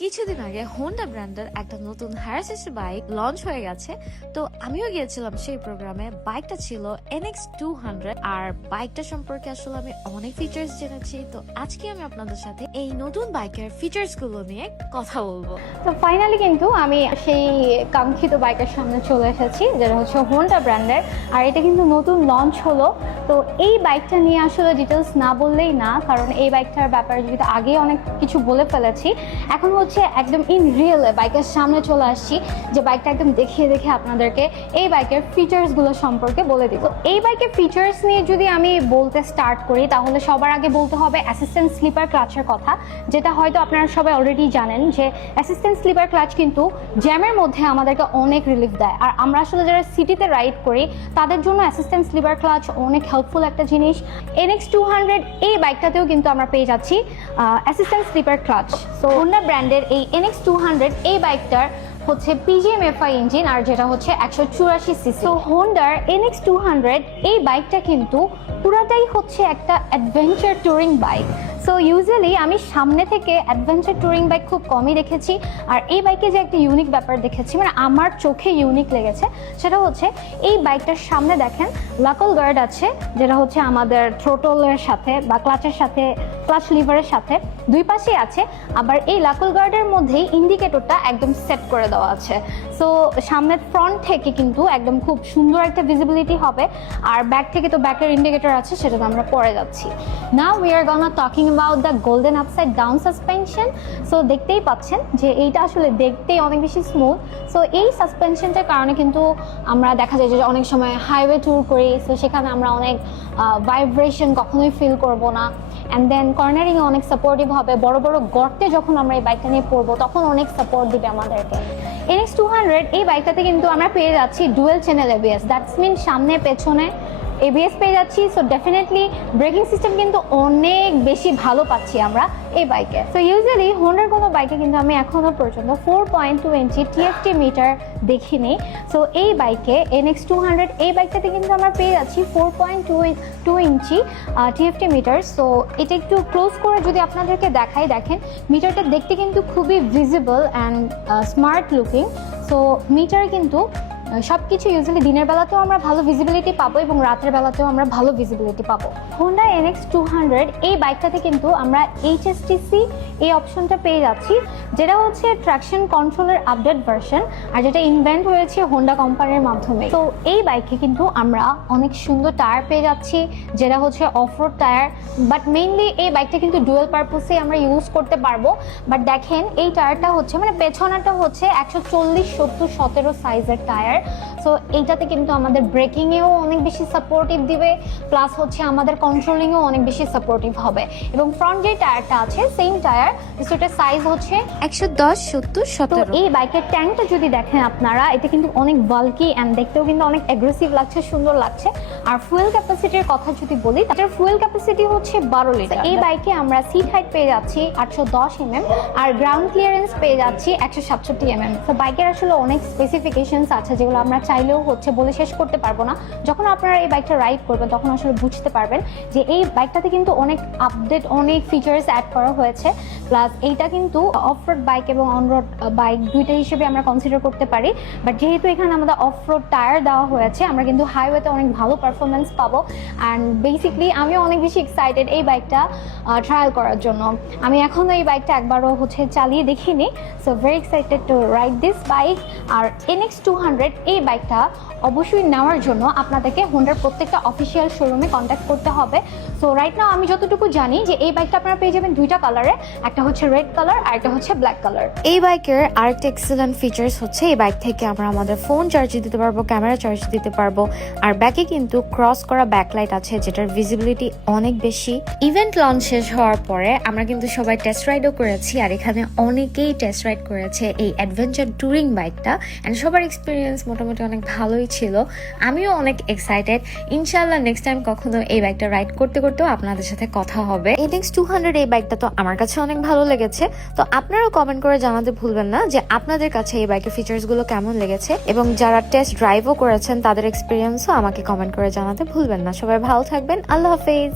কিছুদিন আগে হোন্ডা ব্র্যান্ডের একটা নতুন হায়ার বাইক লঞ্চ হয়ে গেছে। তো আমিও গিয়েছিলাম সেই প্রোগ্রামে। বাইকটা ছিল NX200 আর বাইকটা সম্পর্কে আসলে আমি অনেক ফিচার্স জেনেছি। তো আজকে আমি আপনাদের সাথে এই নতুন বাইকের ফিচার্স গুলো নিয়ে কথা বলবো। তো ফাইনালি কিন্তু আমি সেই কাঙ্ক্ষিত বাইকের সামনে চলে এসেছি, যেটা হচ্ছে হোন্ডা ব্র্যান্ডের। আর এটা কিন্তু নতুন লঞ্চ হলো। তো এই বাইকটা নিয়ে আসলে ডিটেলস না বললেই না, কারণ এই বাইকটার ব্যাপারে যদি আগে অনেক কিছু বলে ফেলেছি, এখন হচ্ছে একদম ইন রিয়েলে বাইকের সামনে চলে আসছি, যে বাইকটা একদম দেখিয়ে দেখে আপনাদেরকে এই বাইকের ফিচার্সগুলো সম্পর্কে বলে দিব। এই বাইকের ফিচার্স নিয়ে যদি আমি বলতে স্টার্ট করি, তাহলে সবার আগে বলতে হবে অ্যাসিস্ট্যান্ট স্লিপার ক্লাচের কথা, যেটা হয়তো আপনারা সবাই অলরেডি জানেন যে অ্যাসিস্ট্যান্ট স্লিপার ক্লাচ কিন্তু জ্যামের মধ্যে আমাদেরকে অনেক রিলিফ দেয়। আর আমরা আসলে যারা সিটিতে রাইড করি তাদের জন্য অ্যাসিস্ট্যান্ট স্লিপার ক্লাচ অনেক হেল্পফুল একটা জিনিস। NX200 এই বাইকটাতেও কিন্তু আমরা পেয়ে যাচ্ছি assistant slipper clutch. So Honda ব্র্যান্ডের এই NX200 এই বাইকটার হচ্ছে PGM-FI ইঞ্জিন, আর যেটা হচ্ছে 184cc। তো হোন্ডার NX200 এই বাইকটা কিন্তু পুরাটাই হচ্ছে একটা adventure touring bike. So usually আমি সামনে থেকে অ্যাডভেঞ্চার টুরিং বাইক খুব কমই দেখেছি, আর এই বাইকে যে একটা ইউনিক ব্যাপার দেখেছি, মানে আমার চোখে ইউনিক লেগেছে, সেটা হচ্ছে এই বাইকটার সামনে দেখেন লাকল গার্ড আছে, যেটা হচ্ছে আমাদের থ্রোটলের সাথে বা ক্লাচের সাথে, ক্লাচ লিভারের সাথে দুই পাশেই আছে। আবার এই লাকল গার্ডের মধ্যেই ইন্ডিকেটরটা একদম সেট করে দেওয়া আছে। সো সামনের ফ্রন্ট থেকে কিন্তু একদম খুব সুন্দর একটা ভিজিবিলিটি হবে, আর ব্যাক থেকে তো ব্যাকের ইন্ডিকেটর আছে, সেটা তো আমরা পরে যাচ্ছি। Now we are gonna talking about the golden upside down suspension. So দেখতেই পাচ্ছেন যে এইটা আসলে দেখতেই অনেক বেশি স্মুথ। সো এই সাসপেনশনটার কারণে কিন্তু আমরা দেখা যায় যে অনেক সময় হাইওয়ে ট্যুর করি, সো সেখানে আমরা অনেক ভাইব্রেশন কখনোই ফিল করব না। অ্যান্ড দেন কর্নারিংয়ে অনেক সাপোর্টিভ হবে। বড় বড় গর্তে যখন আমরা এই বাইকটা নিয়ে পড়বো তখন অনেক সাপোর্ট দিবে আমাদেরকে। NX200 এই বাইকটাতে কিন্তু আমরা পেয়ে যাচ্ছি dual channel ABS, that's mean সামনে পেছনে ABS পেয়ে যাচ্ছি। সো ডেফিনেটলি ব্রেকিং সিস্টেম কিন্তু অনেক বেশি ভালো পাচ্ছি আমরা এই বাইকে। সো ইউজুয়ালি হোন্ডার কোনো বাইকে কিন্তু আমি এখনও পর্যন্ত 4.2 ইঞ্চি TFT মিটার দেখিনি। সো এই বাইকে NX200 এই বাইকটাতে কিন্তু আমরা পেয়ে যাচ্ছি 4.2 ইঞ্চি TFT মিটার। সো এটা একটু ক্লোজ করে যদি আপনাদেরকে দেখাই, দেখেন মিটারটা দেখতে কিন্তু খুবই visible and smart looking. So meter কিন্তু সব কিছু ইউজুয়ালি দিনের বেলাতেও আমরা ভালো ভিজিবিলিটি পাবো এবং রাতের বেলাতেও আমরা ভালো ভিজিবিলিটি পাবো। হোন্ডা NX200 এই বাইকটাতে কিন্তু আমরা HSTC এই অপশনটা পেয়ে যাচ্ছি, যেটা হচ্ছে ট্র্যাকশন কন্ট্রোলের আপডেট ভার্সন, আর যেটা ইনভেন্ট হয়েছে হোন্ডা কোম্পানির মাধ্যমে। তো এই বাইকে কিন্তু আমরা অনেক সুন্দর টায়ার পেয়ে যাচ্ছি, যেটা হচ্ছে অফরোড টায়ার। বাট মেইনলি এই বাইকটা কিন্তু ডুয়েল পারপাসে আমরা ইউজ করতে পারবো। বাট দেখেন এই টায়ারটা হচ্ছে মানে পেছনাটা হচ্ছে 140, 70, 17 সাইজের টায়ার। সো এইটাতে কিন্তু আমাদের ব্রেকিংয়েও অনেক বেশি সাপোর্টিভ দিবে, প্লাস হচ্ছে আমাদের কন্ট্রোলিংয়েও অনেক বেশি সাপোর্টিভ হবে। এবং ফ্রন্ট যে টায়ারটা আছে সেম টায়ার, সেটার সাইজ হচ্ছে 110, 70, 17। এই বাইকের ট্যাঙ্কটা যদি দেখেন আপনারা, এটা কিন্তু অনেক বাল্কি অ্যান্ড দেখতেও কিন্তু অনেক অ্যাগ্রেসিভ লাগছে, সুন্দর লাগছে। আর ফুয়েল ক্যাপাসিটির কথা যদি বলি, তার ফুয়েল ক্যাপাসিটি হচ্ছে 12 লিটার। এই বাইকে আমরা সিট হাইট পেয়ে যাচ্ছি 810 mm, আর গ্রাউন্ড ক্লিয়ারেন্স পেয়ে যাচ্ছি 167 mm। তো বাইকের আসলে অনেক স্পেসিফিকেশনস আছে, যেগুলো আমরা চাইলেও হচ্ছে বলে শেষ করতে পারবো না। যখন আপনারা এই বাইকটা রাইড করবেন তখন আসলে বুঝতে পারবেন যে এই বাইকটাতে কিন্তু অনেক আপডেট, অনেক ফিচার্স অ্যাড করা হয়েছে। প্লাস এইটা কিন্তু অফরোড বাইক এবং অনরোড বাইক দুইটা হিসেবে আমরা কনসিডার করতে পারি। বাট যেহেতু এখানে আমাদের অফরোড টায়ার দেওয়া হয়েছে, আমরা কিন্তু হাইওয়েতে অনেক ভালো পারফরমেন্স পাবো। অ্যান্ড বেসিকলি আমিও অনেক বেশি এক্সাইটেড এই বাইকটা ট্রায়াল করার জন্য। আমি এখনও এই বাইকটা একবারও হচ্ছে চালিয়ে দেখিনি। So very excited to ride this bike. আর NX200 এই বাইকটা অবশ্যই নেওয়ার জন্য আপনাদেরকে হোন্ডার প্রত্যেকটা অফিসিয়াল শোরুমে কন্ট্যাক্ট করতে হবে। সো রাইট নাও আমি যতটুকু জানি যে এই বাইকটা আপনারা পেয়ে যাবেন দুইটা কালারে, একটা হচ্ছে রেড কালার আর একটা হচ্ছে ব্ল্যাক কালার। এই বাইকের আরেকটা এক্সেলেন্ট ফিচার্স হচ্ছে এই বাইক থেকে আমরা আমাদের ফোন চার্জ দিতে পারবো, ক্যামেরা চার্জ দিতে পারবো। আর ব্যাকে কিন্তু ক্রস করা ব্যাকলাইট আছে, যেটার ভিজিবিলিটি অনেক বেশি। ইভেন্ট লঞ্চ শেষ হওয়ার পরে আমরা কিন্তু সবাই টেস্ট রাইডও করেছি, আর এখানে অনেকেই টেস্ট রাইড করেছে এই অ্যাডভেঞ্চার টুরিং বাইকটা। অ্যান্ড সবার এক্সপিরিয়েন্স মোটামুটি অনেক ভালোই ছিল। আমিও অনেক এক্সাইটেড। ইনশাআল্লাহ নেক্সট টাইম কখনো এই বাইকটা রাইড করতে করতেও আপনাদের সাথে কথা হবে। NX200 এই বাইকটা তো আমার কাছে অনেক ভালো লেগেছে। তো আপনারাও কমেন্ট করে জানাতে ভুলবেন না যে আপনাদের কাছে এই বাইকের ফিচার্স গুলো কেমন লেগেছে, এবং যারা টেস্ট ড্রাইভও করেছেন তাদের এক্সপিরিয়েন্সও আমাকে কমেন্ট করে জানাতে ভুলবেন না। সবাই ভালো থাকবেন। আল্লাহ হাফেজ।